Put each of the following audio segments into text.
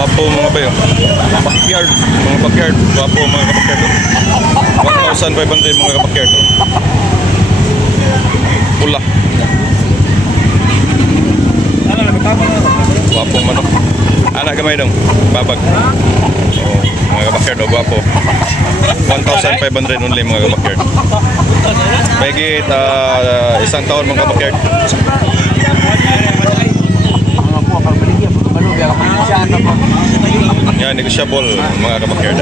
Guwapo mga bayo. Backyard. Mga backyard. Guwapo mga backyard. 1,500 mga backyard. Pula. Guwapo manok. Anak gamay dong. Babag. Oh, mga backyard. Guwapo. 1,500 only mga backyard. Mahigit isang taon mga backyard. Yan, negosyable mga kabakyard.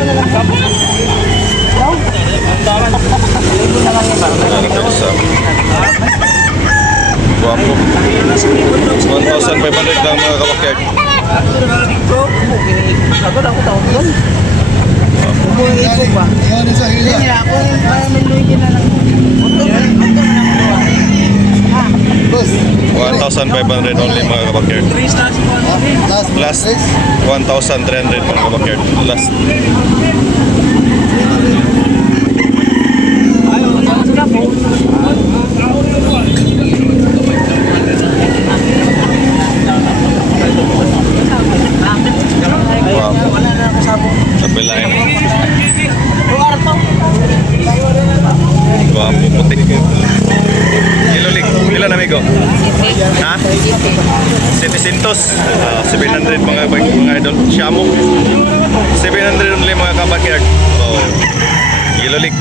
Guwapo. 1,500 lang mga kabakyard. $1,500 only mga kabakyard. Last 1,300 mga kabakyard. Last. Wow. Kabilain. Guwapo puti. Kilolik. Ilan amigo? Ha? 700. 700 mga idol. Shamu. 700 only mga kabakyard. Oh. Kilolik.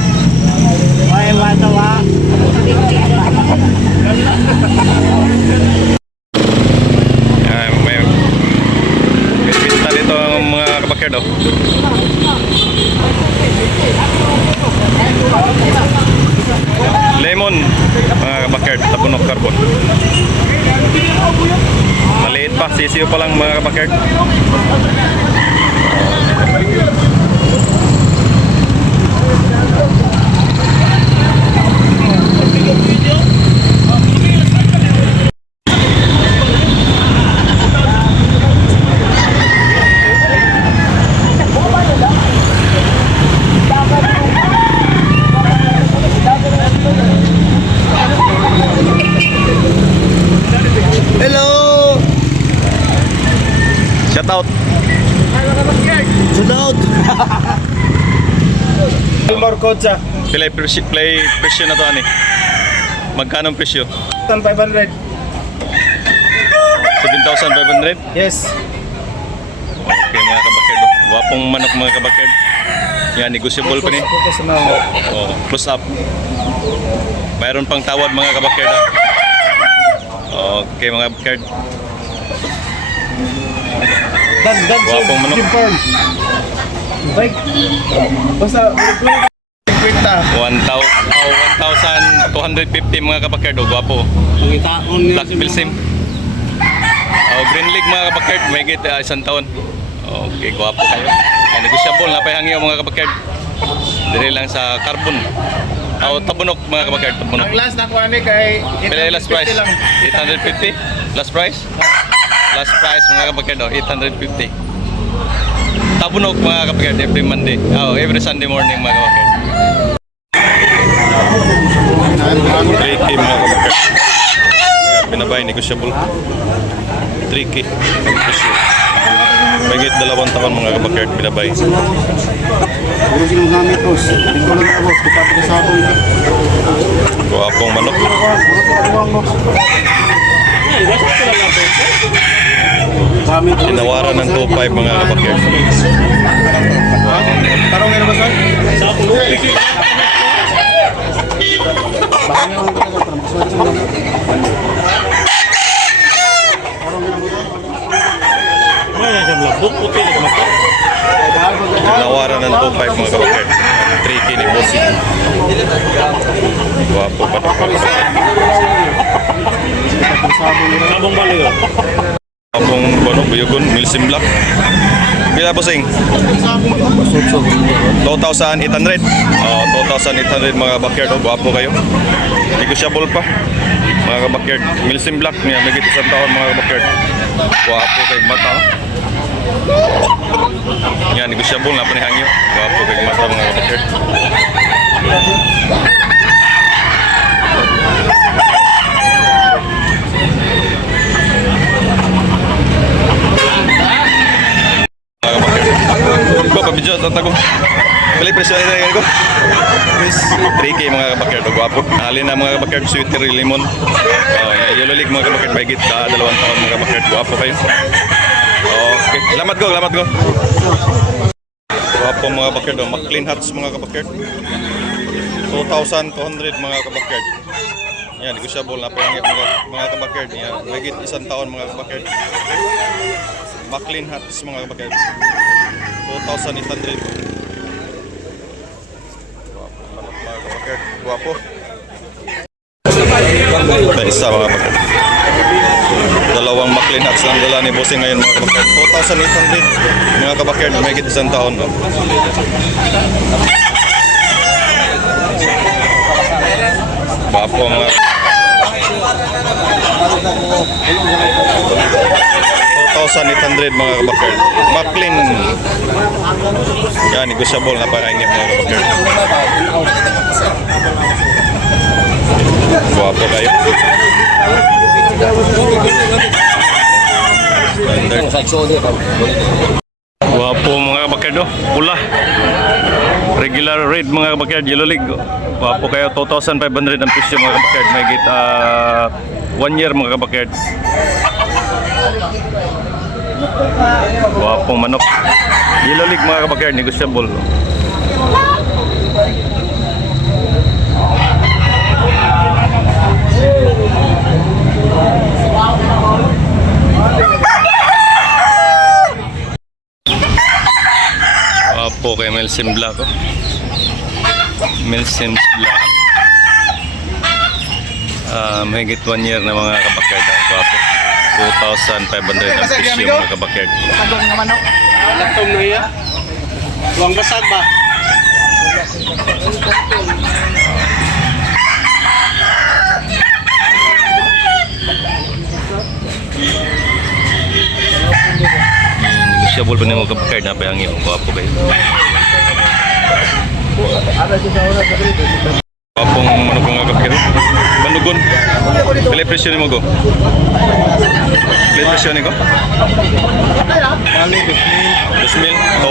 May pinta dito ang mga kabakyard. Oh. Lemon mga kabakyard, tabunok carbon. Maliit pa, sisiyo pa lang mga kabakyard. Shout out. Shout out. More codes ah. Play presyo na to ani. Magkano ang presyo? 1,500. 7,500? Yes. Okay mga kabakyard. Wapong manok mga kabakyard. Yan, negotiable pa ni. Oh, close up. Mayroon pang tawad mga kabakyard. Okay mga kabakyard. Dan Wapong manok. Bike. Basta 1,250 mga kabakyard. Gwapo. Black Pilsim. Green League mga kabakyard. May higit isang taon. Okay, gwapo kayo. Ay, negosyable. Napayhangyo mga kabakyard. Dili lang sa carbon. Tabunok mga kabakyard. Tabunok. ang last na kuha ni kay Pila last price? 850 lang. 850? Last price? Last price mga kabakyard. 850. Tabunok mga kabakyard. Every Monday. Every Sunday morning mga kabakyard. 3K mga kabakyard. Pinabay, negosyable. 3K. Negosyo. Mahigit 2 taon mga kabakyard. Pinabay. Guwapong manok. Tinawaran ng 2.5 mga kabakyard. Tarong nga ba sir? Sa ulo. Tinawaran ng 2.5 mga kabakyard. 3K ni boss. Guwapo pa ito. Sabong balik. Guwapong buyugon, Milsim Black. Pila bossing? 2,800. 2,800 mga kabakyard. Guwapo kayo. Negosyable pa. Mga kabakyard. Milsim Black niya. May isang taon mga kabakyard. Guwapo kayo mata. Yan, negosyable na panihangyo. Guwapo kayo mata mga kabakyard. medyo tatago. Balik presyo nila ko. 3K mga kabakyard, gwapo. Alin na mga kabakyard, sweeter, lemon. Yellow league mga kabakyard, mahigit 2 taon mga kabakyard, gwapo kayo. Okay, lamat ko. Gwapo mga kabakyard, McLean hats mga kabakyard. 2,200 mga kabakyard. Yan, negotiable na pangit mga kabakyard. Yan, mahigit 1 taon mga kabakyard. McLean hats mga kabakyard. 2,800. Guwapo. Isa mga kapatid. Dalawang McLean hats ang dala ni Bossing ngayon mga kapatid. 2,800 mga kapatid. May higit 1 taon. No? Guwapo mga 2,800 mga kapatid. McLean. Yan, negotiable na para inyo mga kapatid. Guwapo kayo. Guwapo mga kabakyard, pula. Regular red mga kabakyard, yellow league. Guwapo kayo, 2,500 ang presyo mga kabakyard. May git 1 year mga kabakyard. Guwapong manok. Yellow league mga kabakyard, negotiable. Po kay Melsim Black. Melsim Black. Mahigit 1 year na mga kabakyard. Guwapo. 2,500 ang presyo mga kabakyard. Abang naman ako. Lantong na iya. Tuwang basag ba? Negotiable pa na mga kabakyard na payangin. Guwapo kayo. Guwapong manok mga kabakyard. Banugon. Pila presyo ni mo go? Pila presyo ni ko? 2,000.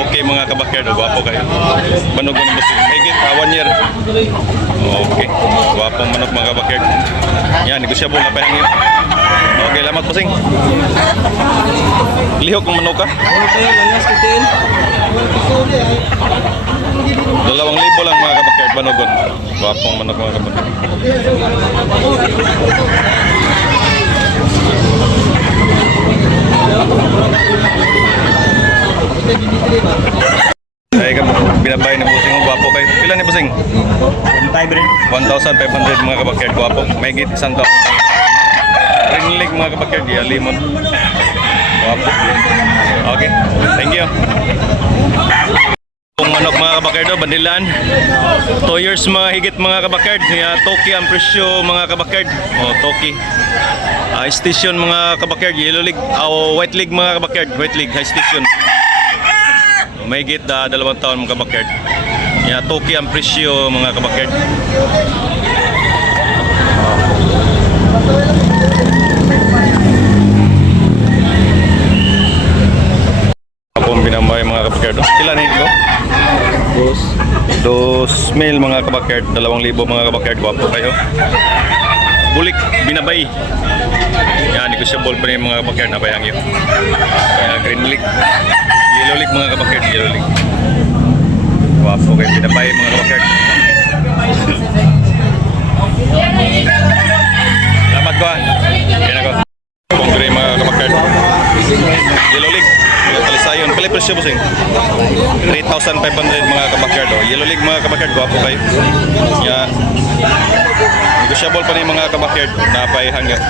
Okay mga kabakyard. Guwapo kayo. Banugon mo siya. Higit 1 year. Okay. Guwapong manok mga kabakyard. Yan, negotiable na payangin. Okay, lamat po sing. Lihok ng manok ka? 2,000 lang mga kabakyard, banugon. Guwapong manok mga kabakyard. Ay ka binabay na busing mo, guwapo kayo. Pila ni busing? 1,500 mga kabakyard, guwapo. May git 1 taon. Ring leg mga kabakyard, lemon. Guwapo. Okay, thank you. Kung manok mga kabakyard, bandilan 2 years mga higit mga kabakyard. Toki ang presyo mga kabakyard. Toki. Station mga kabakyard, yellow league. White league mga kabakyard, white league, high station. May higit 2 taon mga kabakyard. Toki ang presyo mga kabakyard. Apong binambay mga kabakyard. Ilan ito? 2,000 mga kabakyard, 2,000 mga kabakyard. Guwapo kayo. Bulik, binabay. Yan, negotiable pa rin mga kabakyard na bayang yun. Green league. Yellow league mga kabakyard, yellow league. Guwapo kayo, binabay mga kabakyard. Salamat ko ah. Yan ako. Pongre mga kabakyard. Yellow league. Talisayon. Pala presyo po sing? 3,500 mga kabakyard. Yellow league mga kabakyard. Guwapo kayo. Yan. Negotiable pa rin mga kabakyard. Napay hanggang.